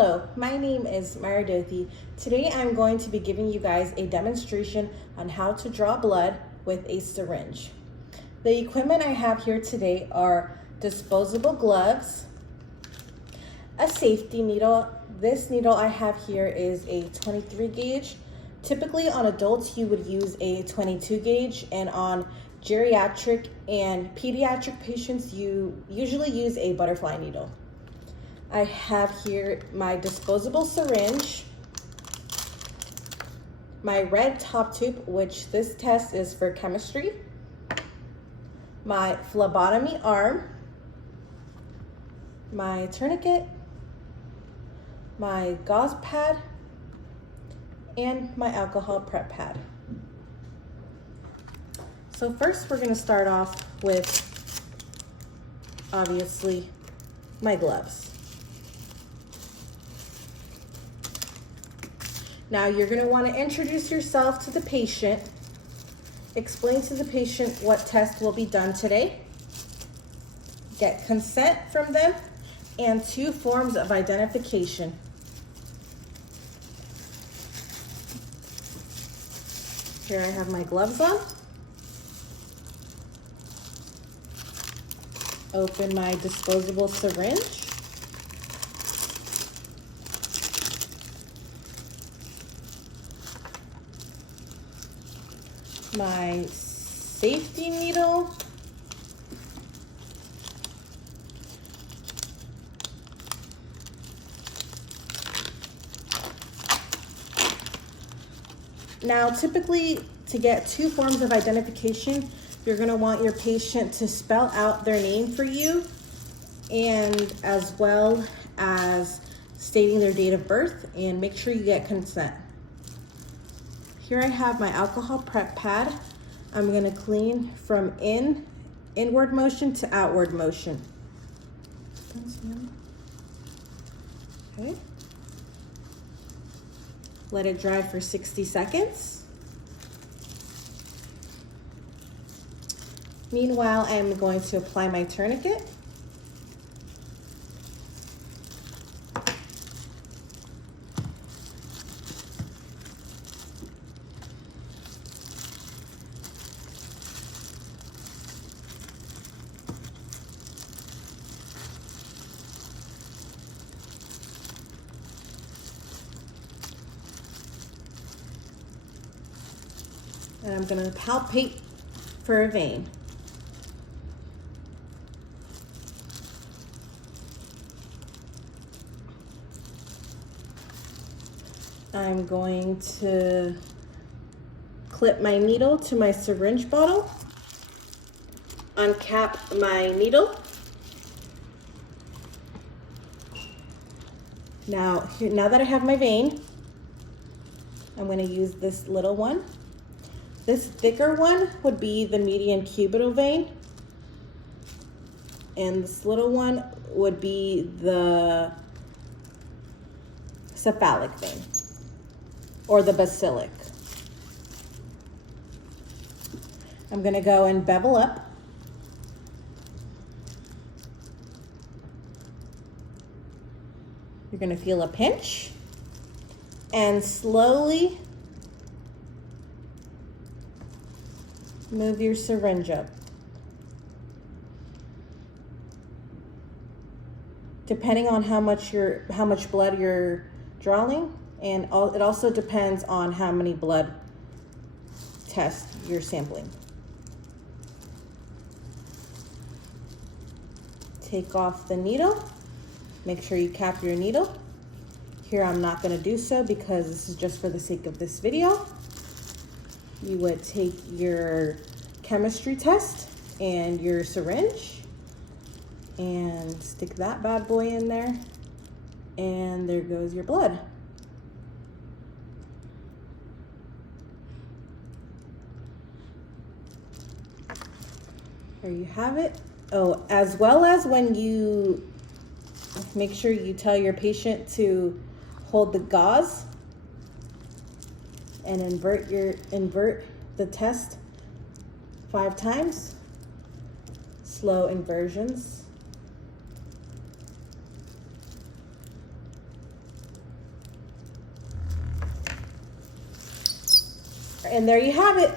Hello, my name is Mayra Dothi. Today I'm going to be giving you guys a demonstration on how to draw blood with a syringe. The equipment I have here today are disposable gloves, a safety needle. This needle I have here is a 23 gauge. Typically on adults you would use a 22 gauge, and on geriatric and pediatric patients you usually use a butterfly needle. I have here my disposable syringe, my red top tube, which this test is for chemistry, my phlebotomy arm, my tourniquet, my gauze pad, and my alcohol prep pad. So first we're going to start off with, obviously, my gloves. Now you're going to want to introduce yourself to the patient, explain to the patient what test will be done today, get consent from them, and 2 forms of identification. Here I have my gloves on. Open my disposable syringe. My safety needle, now typically to get 2 forms of identification, you're going to want your patient to spell out their name for you, and as well as stating their date of birth, and make sure you get consent. Here I have my alcohol prep pad. I'm going to clean from inward motion to outward motion. Okay. Let it dry for 60 seconds. Meanwhile, I'm going to apply my tourniquet. And I'm going to palpate for a vein. I'm going to clip my needle to my syringe bottle, uncap my needle. Now that I have my vein, I'm going to use this little one. This thicker one would be the median cubital vein, and this little one would be the cephalic vein, or the basilic. I'm going to go and bevel up. You're going to feel a pinch, and slowly move your syringe up. Depending on how much blood you're drawing, and it also depends on how many blood tests you're sampling. Take off the needle. Make sure you cap your needle. Here I'm not going to do so because this is just for the sake of this video. You would take your chemistry test and your syringe and stick that bad boy in there, and there goes your blood. There you have it. Oh, as well as when you make sure you tell your patient to hold the gauze and invert the test 5 times. Slow inversions. And there you have it.